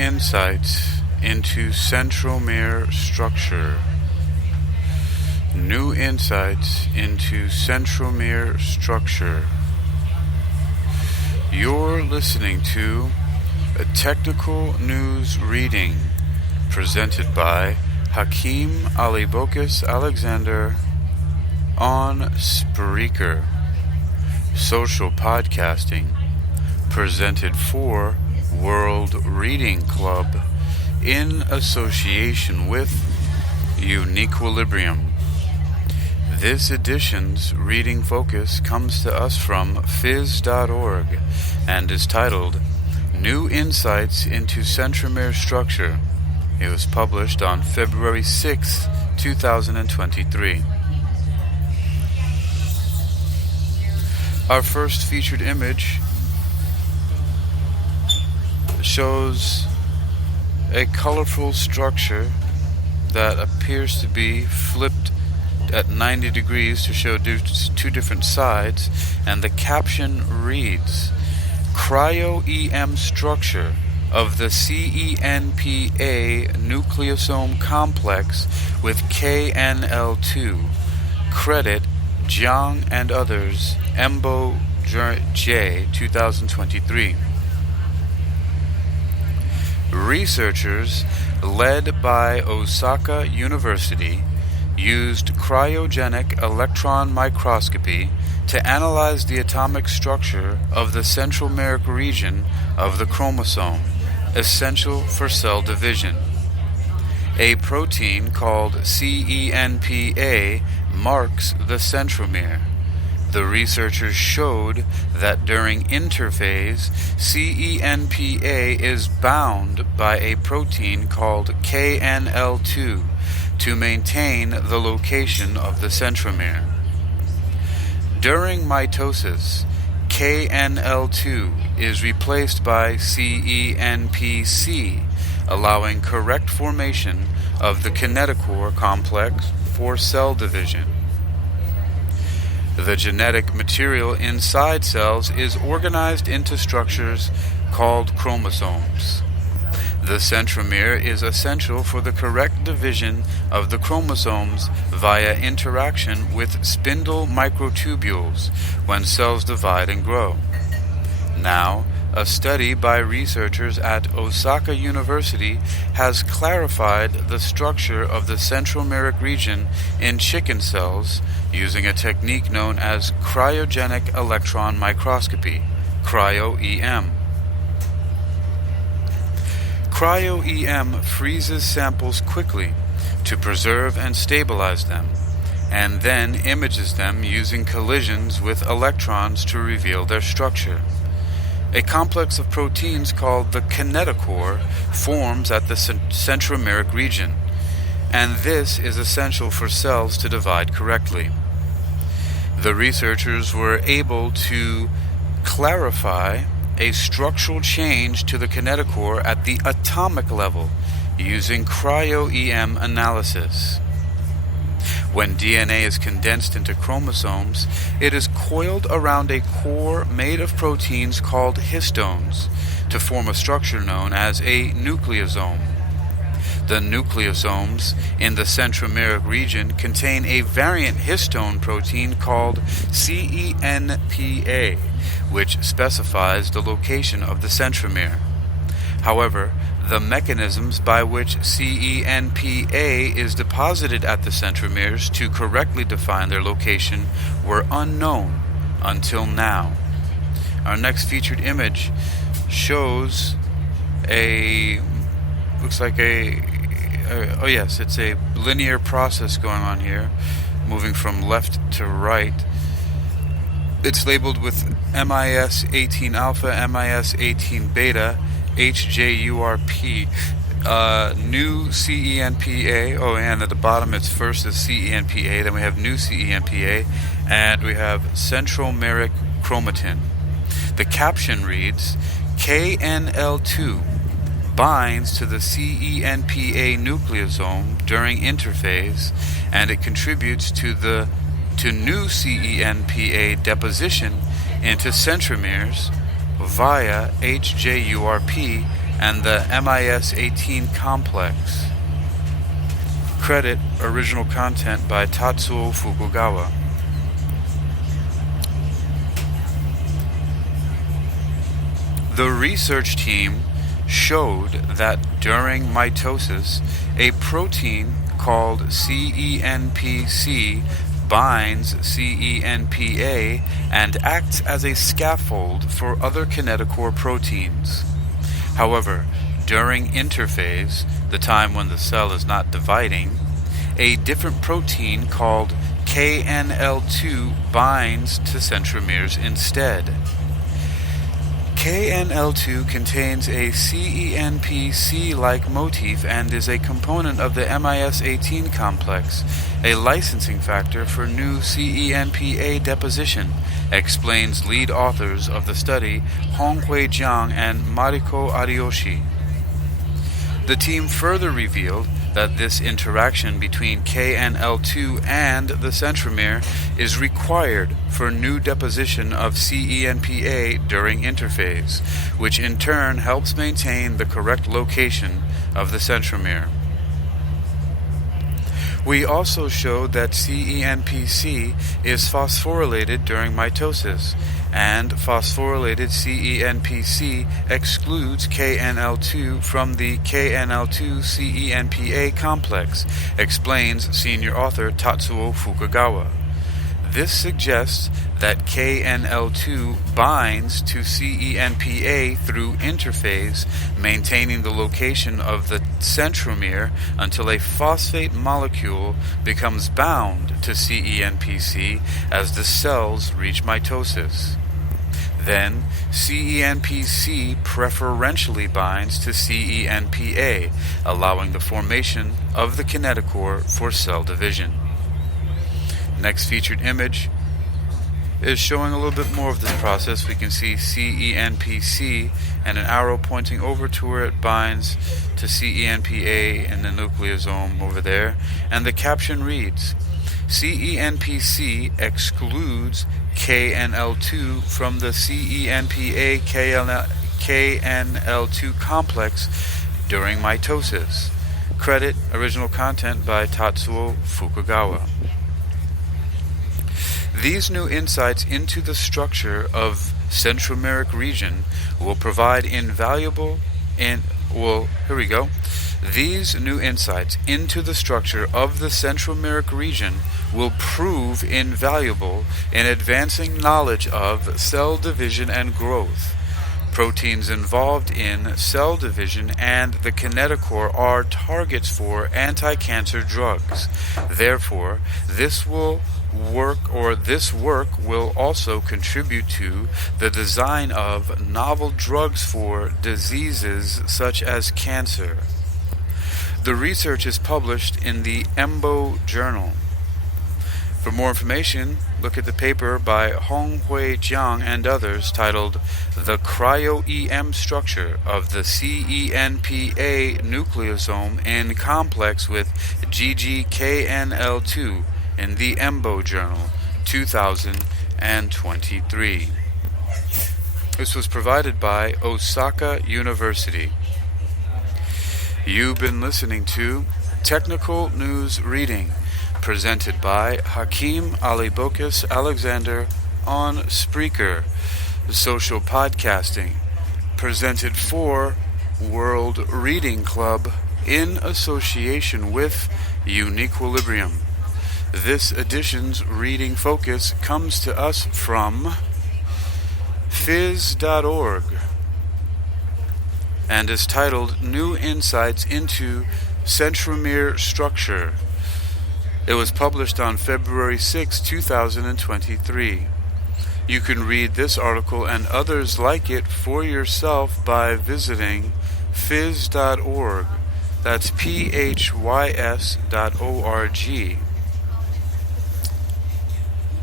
insights into centromere structure. New insights into centromere structure. You're listening to a technical news reading presented by Hakeem Alibokis Alexander on Spreaker. Social podcasting presented for World Reading Club in association with Uniquilibrium. This edition's reading focus comes to us from phys.org and is titled New Insights into Centromere Structure. It was published on February 6, 2023. Our first featured image shows a colorful structure that appears to be flipped at 90 degrees to show two different sides, and the caption reads, Cryo-EM structure of the CENP-A nucleosome complex with KNL2. Credit Jiang and others, Embo J, 2023. Researchers led by Osaka University used cryogenic electron microscopy to analyze the atomic structure of the centromeric region of the chromosome, essential for cell division. A protein called CENP-A marks the centromere. The researchers showed that during interphase, CENP-A is bound by a protein called KNL2 to maintain the location of the centromere. During mitosis, KNL2 is replaced by CENP-C, allowing correct formation of the kinetochore complex for cell division. The genetic material inside cells is organized into structures called chromosomes. The centromere is essential for the correct division of the chromosomes via interaction with spindle microtubules when cells divide and grow. Now, a study by researchers at Osaka University has clarified the structure of the centromeric region in chicken cells using a technique known as cryogenic electron microscopy, cryo-EM. Cryo-EM freezes samples quickly to preserve and stabilize them, and then images them using collisions with electrons to reveal their structure. A complex of proteins called the kinetochore forms at the centromeric region, and this is essential for cells to divide correctly. The researchers were able to clarify a structural change to the kinetochore at the atomic level using cryo-EM analysis. When DNA is condensed into chromosomes, it is coiled around a core made of proteins called histones to form a structure known as a nucleosome. The nucleosomes in the centromeric region contain a variant histone protein called CENP-A, which specifies the location of the centromere. However, the mechanisms by which CENP-A is deposited at the centromeres to correctly define their location were unknown until now. Our next featured image shows it's a linear process going on here, moving from left to right. It's labeled with MIS-18 alpha, MIS-18 beta, HJURP, new CENP-A. Oh, and at the bottom it's first is CENP-A, then we have new CENP-A, and we have centromeric chromatin. The caption reads, KNL2 binds to the CENP-A nucleosome during interphase, and it contributes to new CENP-A deposition into centromeres via HJURP and the MIS-18 complex. Credit original content by Tatsuo Fukugawa. The research team showed that during mitosis, a protein called CENP-C binds CENP-A and acts as a scaffold for other kinetochore proteins. However, during interphase, the time when the cell is not dividing, a different protein called KNL2 binds to centromeres instead. KNL2 contains a CENP-C-like motif and is a component of the MIS-18 complex, a licensing factor for new CENP-A deposition, explains lead authors of the study Honghui Jiang and Mariko Ariyoshi. The team further revealed that this interaction between KNL2 and the centromere is required for new deposition of CENP-A during interphase, which in turn helps maintain the correct location of the centromere. We also showed that CENP-C is phosphorylated during mitosis, and phosphorylated CENP-C excludes KNL2 from the KNL2 CENP-A complex, explains senior author Tatsuo Fukugawa. This suggests that KNL2 binds to CENP-A through interphase, maintaining the location of the centromere until a phosphate molecule becomes bound to CENP-C as the cells reach mitosis. Then, CENP-C preferentially binds to CENP-A, allowing the formation of the kinetochore for cell division. Next featured image is showing a little bit more of this process. We can see CENP-C and an arrow pointing over to where it binds to CENP-A in the nucleosome over there. And the caption reads, CENP-C excludes KNL2 from the CENP-A KNL2 complex during mitosis. Credit original content by Tatsuo Fukugawa. These new insights into the structure of centromeric region will provide These new insights into the structure of the centromeric region will prove invaluable in advancing knowledge of cell division and growth. Proteins involved in cell division and the kinetochore are targets for anti-cancer drugs. Therefore, this work will also contribute to the design of novel drugs for diseases such as cancer. The research is published in the EMBO journal. For more information, look at the paper by Honghui Jiang and others titled The Cryo-EM Structure of the CENP-A Nucleosome in Complex with GGKNL2 in the EMBO journal, 2023. This was provided by Osaka University. You've been listening to Technical News Reading, presented by Hakeem Alibokis Alexander on Spreaker, social podcasting, presented for World Reading Club in association with Uniquilibrium. This edition's reading focus comes to us from phys.org and is titled New Insights into Centromere Structure. It was published on February 6, 2023. You can read this article and others like it for yourself by visiting phys.org. That's phys.org.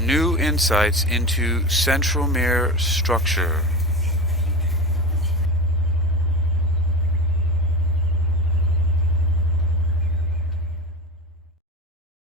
New insights into centromere structure.